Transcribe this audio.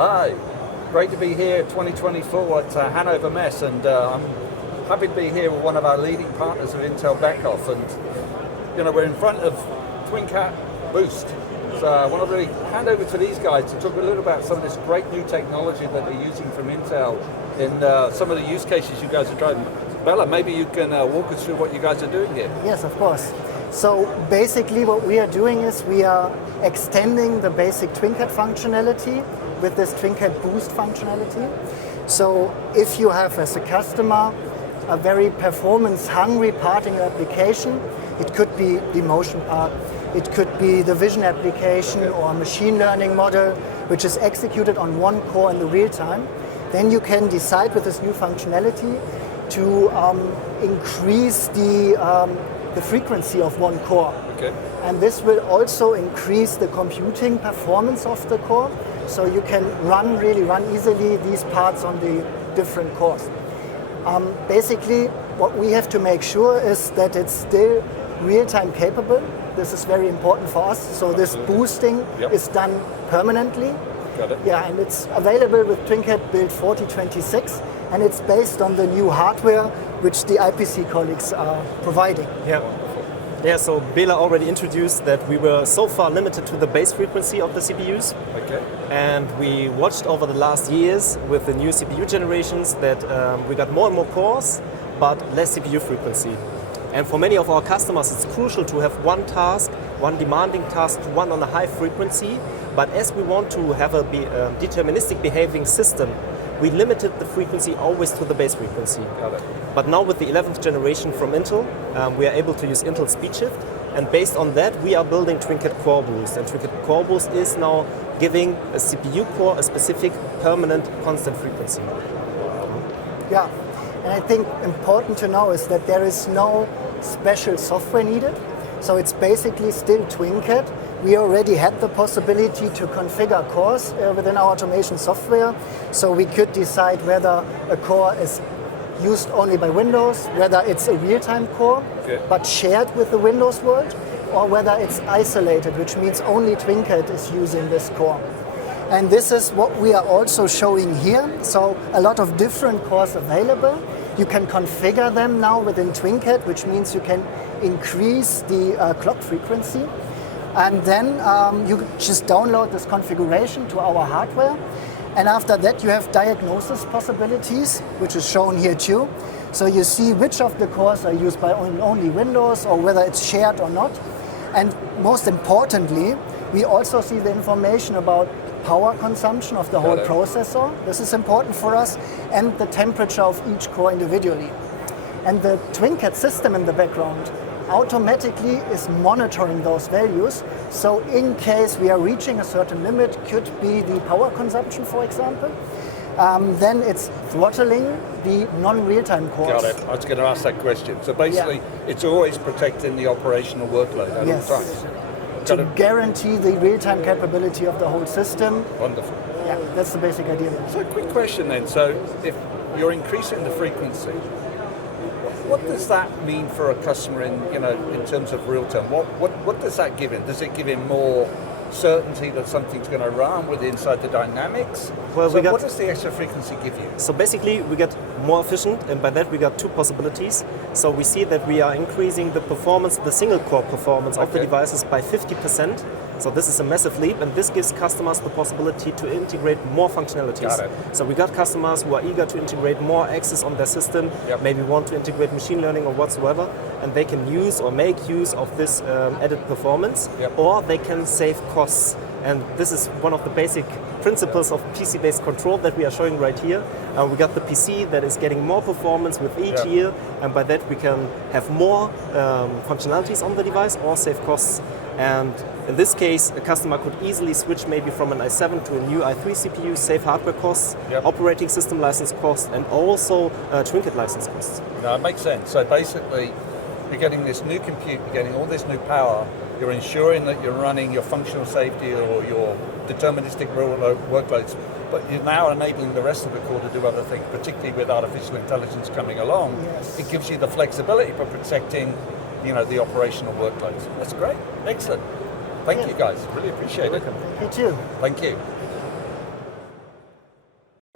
Hi, great to be here 2024 at Hannover Messe, and I'm happy to be here with one of our leading partners of Intel Beckhoff, and we're in front of TwinCAT Boost. So I want to really hand over to these guys to talk a little about some of this great new technology that they're using from Intel in some of the use cases you guys are driving. Bella, maybe you can walk us through what you guys are doing here. Yes, of course. So basically what we are doing is we are extending the basic TwinCAT functionality with this TwinCAT Boost functionality. So if you have, as a customer, a very performance-hungry part in your application, it could be the motion part, it could be the vision application or a machine learning model, which is executed on one core in the real time, then you can decide with this new functionality to increase the frequency of one core. Okay. And this will also increase the computing performance of the core, so you can run easily these parts on the different cores. Basically, what we have to make sure is that it's still real-time capable. This is very important for us, so this boosting is done permanently. Got it. Yeah, and it's available with TwinCAT Build 4026, and it's based on the new hardware which the IPC colleagues are providing. Yeah, so Bela already introduced that we were so far limited to the base frequency of the CPUs. Okay. And we watched over the last years with the new CPU generations that we got more and more cores, but less CPU frequency. And for many of our customers, it's crucial to have one task, one demanding task to run on a high frequency. But as we want to have a deterministic behaving system, we limited the frequency always to the base frequency. Got it. But now with the 11th generation from Intel, we are able to use Intel SpeedShift. And based on that, we are building TwinCAT Core Boost. And TwinCAT Core Boost is now giving a CPU core a specific permanent constant frequency. Yeah, and I think important to know is that there is no special software needed. So it's basically still TwinCAT. We already had the possibility to configure cores within our automation software. So we could decide whether a core is used only by Windows, whether it's a real-time core, but shared with the Windows world, or whether it's isolated, which means only TwinCAT is using this core. And this is what we are also showing here. So a lot of different cores available. You can configure them now within TwinCAT, which means you can increase the clock frequency. And then you just download this configuration to our hardware. And after that, you have diagnosis possibilities, which is shown here too. So you see which of the cores are used by only Windows or whether it's shared or not. And most importantly, we also see the information about power consumption of the whole processor. This is important for us, and the temperature of each core individually. And the TwinCAT system in the background automatically is monitoring those values. So in case we are reaching a certain limit, could be the power consumption, for example, then it's throttling the non-real-time cores. Got it. I was going to ask that question. So basically, it's always protecting the operational workload at all times. To guarantee the real-time capability of the whole system. Wonderful. Yeah, that's the basic idea. So quick question then. So if you're increasing the frequency, what does that mean for a customer in terms of real time? What does that give him? Does it give him more certainty that something's going to run with inside the dynamics? Well, so what does the extra frequency give you? So basically we get more efficient, and by that we got two possibilities. So we see that we are increasing the performance, the single core performance of the devices by 50%. So this is a massive leap, and this gives customers the possibility to integrate more functionalities. Got it. So we got customers who are eager to integrate more access on their system, maybe want to integrate machine learning or whatsoever, and they can use or make use of this added performance, or they can save costs. And this is one of the basic principles of PC-based control that we are showing right here. We got the PC that is getting more performance with each year, and by that we can have more functionalities on the device or save costs. And in this case, a customer could easily switch maybe from an i7 to a new i3 CPU, save hardware costs, operating system license costs, and also TwinCAT license costs. No, it makes sense. So basically, you're getting this new compute, you're getting all this new power, you're ensuring that you're running your functional safety or your deterministic workloads, but you're now enabling the rest of the core to do other things, particularly with artificial intelligence coming along. It gives you the flexibility for protecting the operational workloads. That's great. Excellent. Thank you guys. Really appreciate it. You too. Thank you.